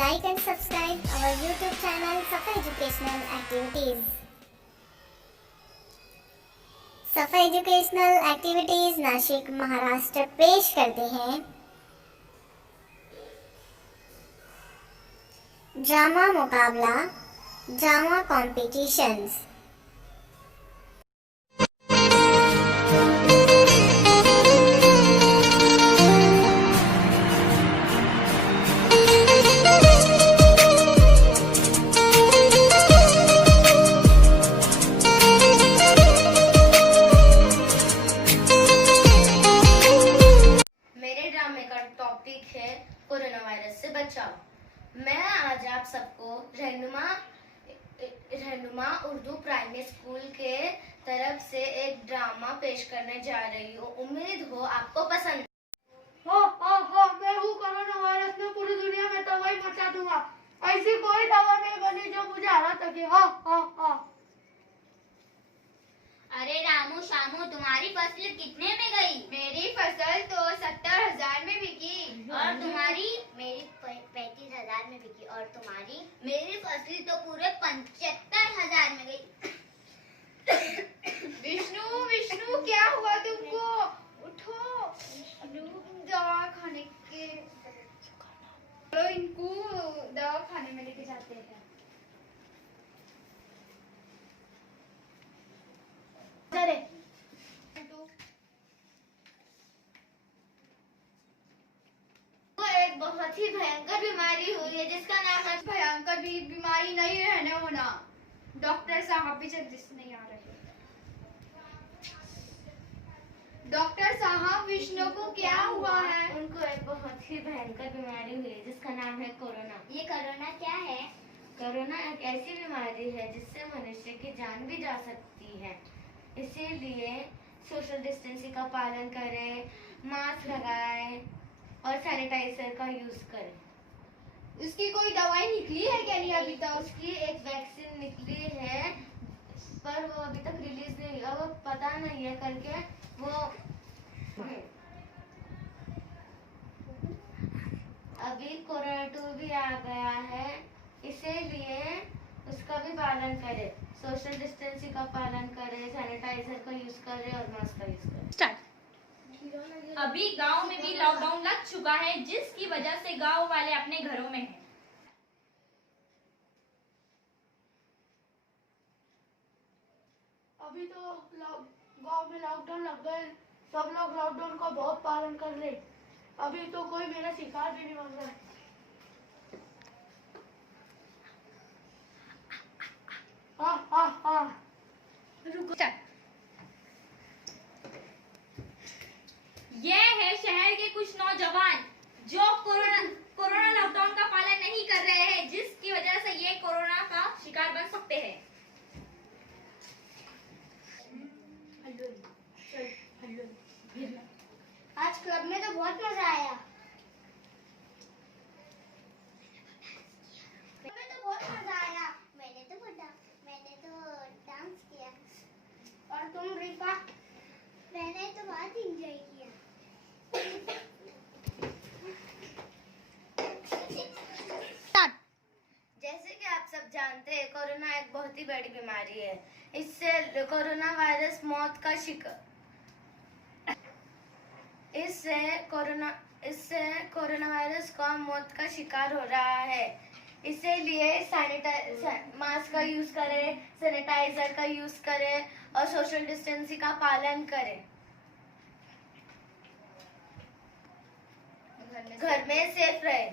Like and subscribe our YouTube channel Safa Educational Activities. सफा educational activities Nashik Maharashtra पेश करते हैं ड्रामा मुकाबला, ड्रामा कॉम्पिटिशन्स। टॉपिक है कोरोना वायरस से बचाव। मैं आज आप सबको रहनुमा उर्दू प्राइमरी स्कूल के तरफ से एक ड्रामा पेश करने जा रही हूँ। उम्मीद हो आपको पसंद हो। मैं हूँ कोरोना वायरस में पूरी दुनिया में तबाही मचा दूंगा। ऐसी कोई दवा नहीं बनी जो मुझे हरा सके। हो। अरे रामू शामू, तुम्हारी फसल कितने में गई? मेरी फसल तो 70,000 में बिकी। और तुम्हारी? मेरी 35,000 में बिकी। और तुम्हारी? मेरी फसल तो पूरे 75,000 में गई। विष्णु क्या हुआ तुमको? उठो, दवा खाने के चलो, इनको दवा खाने में लेके जाते हैं। एक बहुत ही भयंकर बीमारी हुई है जिसका नाम है भयंकर बीमारी नहीं रहने होना। डॉक्टर साहब भी जल्दी से नहीं आ रहे। डॉक्टर साहब, विष्णु को क्या हुआ है? उनको एक बहुत ही भयंकर बीमारी हुई है जिसका नाम है कोरोना। ये कोरोना क्या है? कोरोना एक ऐसी बीमारी है जिससे मनुष्य की जान भी जा सकती है। इसीलिए सोशल डिस्टेंसिंग का पालन करें, मास्क लगाएं और सैनिटाइजर का यूज करें। उसकी कोई दवाई निकली है क्या? नहीं, अभी तक उसकी एक वैक्सीन निकली है पर वो अभी तक रिलीज नहीं हुआ। वो पता नहीं है करके वो अभी कोरोना 2 भी आ गया है, इसीलिए उसका भी पालन करें। सोशल डिस्टेंसिंग का पालन करें, सैनिटाइजर का यूज करें और मास्क का यूज करें। स्टार्ट। अभी गांव में भी लॉकडाउन लग चुका है जिसकी वजह से गांव वाले अपने घरों में हैं। अभी तो गांव में लॉकडाउन लग गए। सब लोग लॉकडाउन का बहुत पालन कर ले। अभी तो कोई मेरा शिकार भी नहीं बन रहा है। रुको। ये है शहर के कुछ नौजवान जो कोरोना लॉकडाउन का पालन नहीं कर रहे हैं, जिसकी वजह से ये कोरोना का शिकार बन सकते हैं। आज क्लब में तो बहुत मजा आया। मैंने तो डांस किया। और तुम रिफा? मैंने तो बहुत एंजॉय किया। जैसे कि आप सब जानते हैं, कोरोना एक बहुत ही बड़ी बीमारी है। इससे कोरोना वायरस मौत का शिकार इससे कोरोना वायरस का मौत का शिकार हो रहा है। इसीलिए मास्क का यूज करें, सैनिटाइजर का यूज करें और सोशल डिस्टेंसिंग का पालन करें। घर में सेफ रहें।